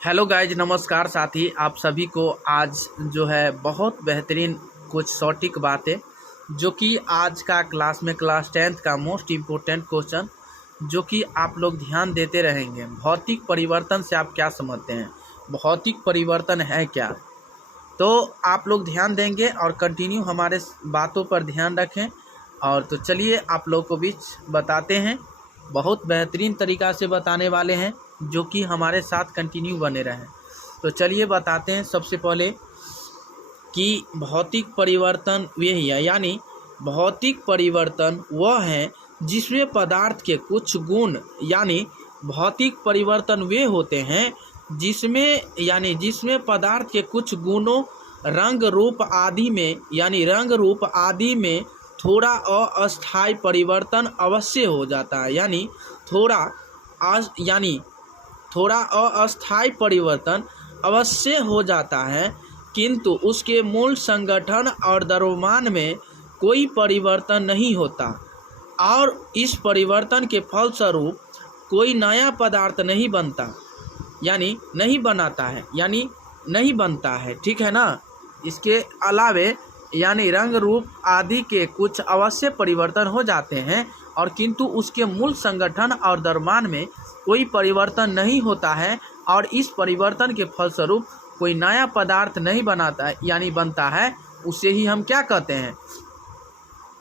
Hello guys, नमस्कार साथी। आप सभी को आज जो है बहुत बेहतरीन कुछ सटीक बातें जो कि आज का क्लास में क्लास 10th का मोस्ट इम्पोर्टेंट क्वेश्चन जो कि आप लोग ध्यान देते रहेंगे। भौतिक परिवर्तन से आप क्या समझते हैं, भौतिक परिवर्तन है क्या, तो आप लोग ध्यान देंगे और कंटिन्यू हमारे बातों पर ध्यान रखें। और तो चलिए आप लोग को बीच बताते हैं, बहुत बेहतरीन तरीक़ा से बताने वाले हैं जो कि हमारे साथ कंटिन्यू बने रहें। तो चलिए बताते हैं सबसे पहले कि भौतिक परिवर्तन यही है, यानी भौतिक परिवर्तन वह है जिसमें पदार्थ के कुछ गुण, यानी भौतिक परिवर्तन वे होते हैं जिसमें पदार्थ के कुछ गुणों रंग रूप आदि में, यानी रंग रूप आदि में थोड़ा अस्थायी परिवर्तन अवश्य हो जाता है, यानी थोड़ा अस्थायी परिवर्तन अवश्य हो जाता है, किंतु उसके मूल संगठन और द्रव्यमान में कोई परिवर्तन नहीं होता और इस परिवर्तन के फलस्वरूप कोई नया पदार्थ नहीं बनता, यानी नहीं बनता है। ठीक है ना। इसके अलावे यानी रंग रूप आदि के कुछ अवश्य परिवर्तन हो जाते हैं और किंतु उसके मूल संगठन और द्रव्यमान में कोई परिवर्तन नहीं होता है और इस परिवर्तन के फलस्वरूप कोई नया पदार्थ नहीं बनता है। उसे ही हम क्या कहते हैं,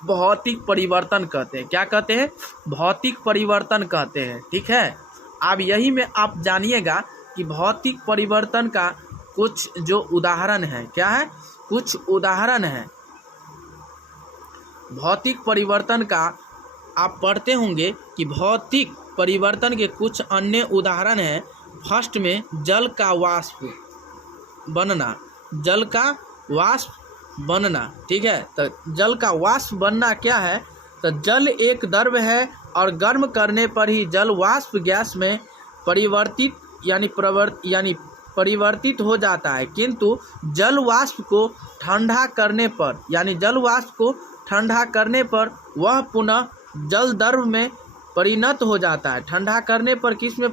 भौतिक परिवर्तन कहते हैं। क्या कहते हैं, भौतिक परिवर्तन कहते हैं। ठीक है। अब यही में आप जानिएगा कि भौतिक परिवर्तन का कुछ जो उदाहरण है, क्या है, कुछ उदाहरण है भौतिक परिवर्तन का। आप पढ़ते होंगे कि भौतिक परिवर्तन के कुछ अन्य उदाहरण हैं। फर्स्ट में जल का वाष्प बनना। ठीक है। तो जल का वाष्प बनना क्या है, तो जल एक द्रव है और गर्म करने पर ही जल वाष्प गैस में परिवर्तित हो जाता है, किंतु जल वाष्प को ठंडा करने पर वह पुनः जल द्रव में परिणत हो जाता है। ठंडा करने पर किस में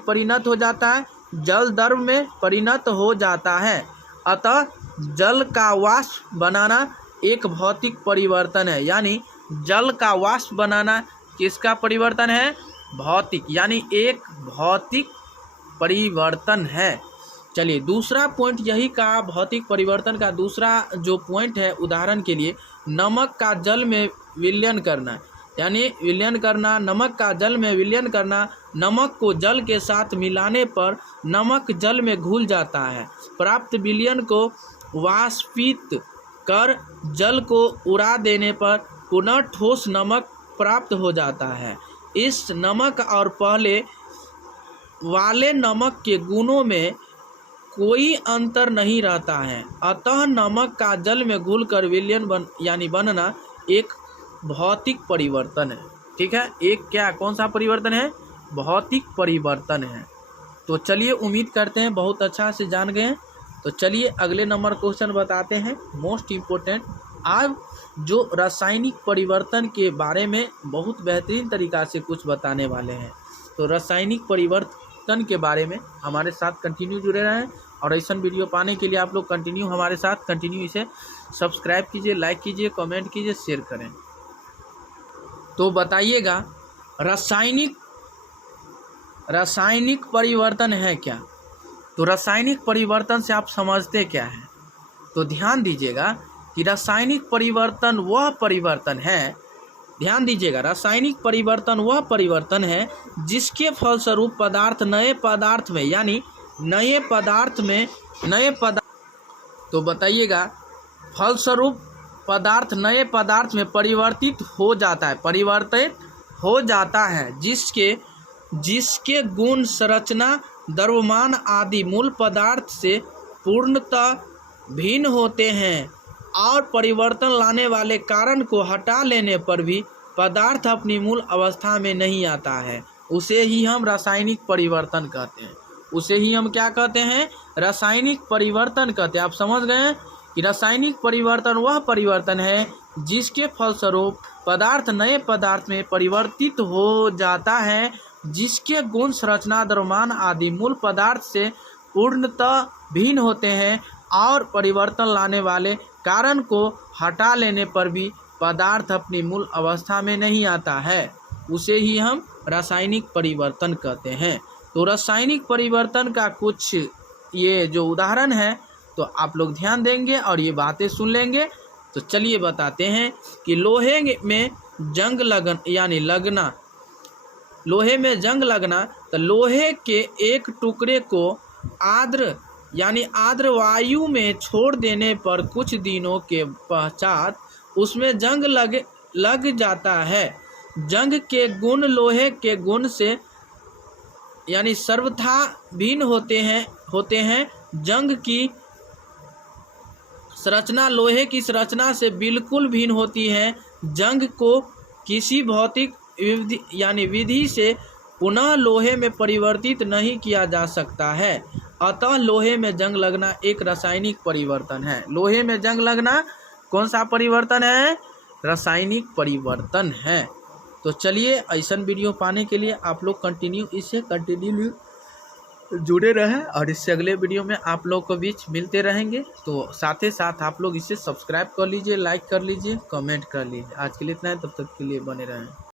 परिणत हो जाता है, जल द्रव में परिणत हो जाता है। अतः जल का वाष्प बनाना एक भौतिक परिवर्तन है, यानी जल का वाष्प बनाना किसका परिवर्तन है, भौतिक, यानी एक भौतिक परिवर्तन है। चलिए दूसरा पॉइंट यही का भौतिक परिवर्तन का दूसरा जो पॉइंट है, उदाहरण के लिए नमक का जल में विलयन करना, यानी नमक का जल में विलयन करना। नमक को जल के साथ मिलाने पर नमक जल में घुल जाता है। प्राप्त विलयन को वाष्पित कर जल को उड़ा देने पर पुनः ठोस नमक प्राप्त हो जाता है। इस नमक और पहले वाले नमक के गुणों में कोई अंतर नहीं रहता है, अतः नमक का जल में घुलकर विलयन बनना एक भौतिक परिवर्तन है। ठीक है। एक कौन सा परिवर्तन है, भौतिक परिवर्तन है। तो चलिए उम्मीद करते हैं बहुत अच्छा से जान गए हैं। तो चलिए अगले नंबर क्वेश्चन बताते हैं, मोस्ट इम्पोर्टेंट। आज जो रासायनिक परिवर्तन के बारे में बहुत बेहतरीन तरीक़ा से कुछ बताने वाले हैं। तो रासायनिक परिवर्तन के बारे में हमारे साथ कंटिन्यू जुड़े रहें और ऐसा वीडियो पाने के लिए आप लोग कंटिन्यू हमारे साथ कंटिन्यू इसे सब्सक्राइब कीजिए, लाइक कीजिए, कमेंट कीजिए, शेयर करें। तो बताइएगा रासायनिक परिवर्तन है क्या। तो रासायनिक परिवर्तन से आप समझते क्या है, तो ध्यान दीजिएगा कि रासायनिक परिवर्तन वह परिवर्तन है, ध्यान दीजिएगा, रासायनिक परिवर्तन वह परिवर्तन है जिसके फलस्वरूप पदार्थ नए पदार्थ में, यानी तो बताइएगा फलस्वरूप पदार्थ नए पदार्थ में परिवर्तित हो जाता है, जिसके गुण, संरचना, द्रव्यमान आदि मूल पदार्थ से पूर्णतः भिन्न होते हैं और परिवर्तन लाने वाले कारण को हटा लेने पर भी पदार्थ अपनी मूल अवस्था में नहीं आता है। उसे ही हम रासायनिक परिवर्तन कहते हैं। उसे ही हम क्या कहते हैं, रासायनिक परिवर्तन कहते हैं। आप समझ गए कि रासायनिक परिवर्तन वह परिवर्तन है जिसके फलस्वरूप पदार्थ नए पदार्थ में परिवर्तित हो जाता है, जिसके गुण, संरचना, द्रव्यमान आदि मूल पदार्थ से पूर्णतः भिन्न होते हैं और परिवर्तन लाने वाले कारण को हटा लेने पर भी पदार्थ अपनी मूल अवस्था में नहीं आता है, उसे ही हम रासायनिक परिवर्तन कहते हैं। तो रासायनिक परिवर्तन का कुछ ये जो उदाहरण है तो आप लोग ध्यान देंगे और ये बातें सुन लेंगे। तो चलिए बताते हैं कि लोहे में जंग लगना, लोहे में जंग लगना, तो लोहे के एक टुकड़े को आर्द्र वायु में छोड़ देने पर कुछ दिनों के पश्चात उसमें जंग लग जाता है। जंग के गुण लोहे के गुण से सर्वथा भिन्न होते हैं। जंग की संरचना लोहे की संरचना से बिल्कुल भिन्न होती है। जंग को किसी भौतिक विधि से पुनः लोहे में परिवर्तित नहीं किया जा सकता है। अतः लोहे में जंग लगना एक रासायनिक परिवर्तन है। लोहे में जंग लगना कौन सा परिवर्तन है? रासायनिक परिवर्तन है। तो चलिए ऐसा वीडियो पाने के लिए आप लोग कंटिन्यू जुड़े रहें और इससे अगले वीडियो में आप लोग को बीच मिलते रहेंगे। तो साथ ही साथ आप लोग इसे सब्सक्राइब कर लीजिए, लाइक कर लीजिए, कमेंट कर लीजिए। आज के लिए इतना है, तब तक के लिए बने रहें।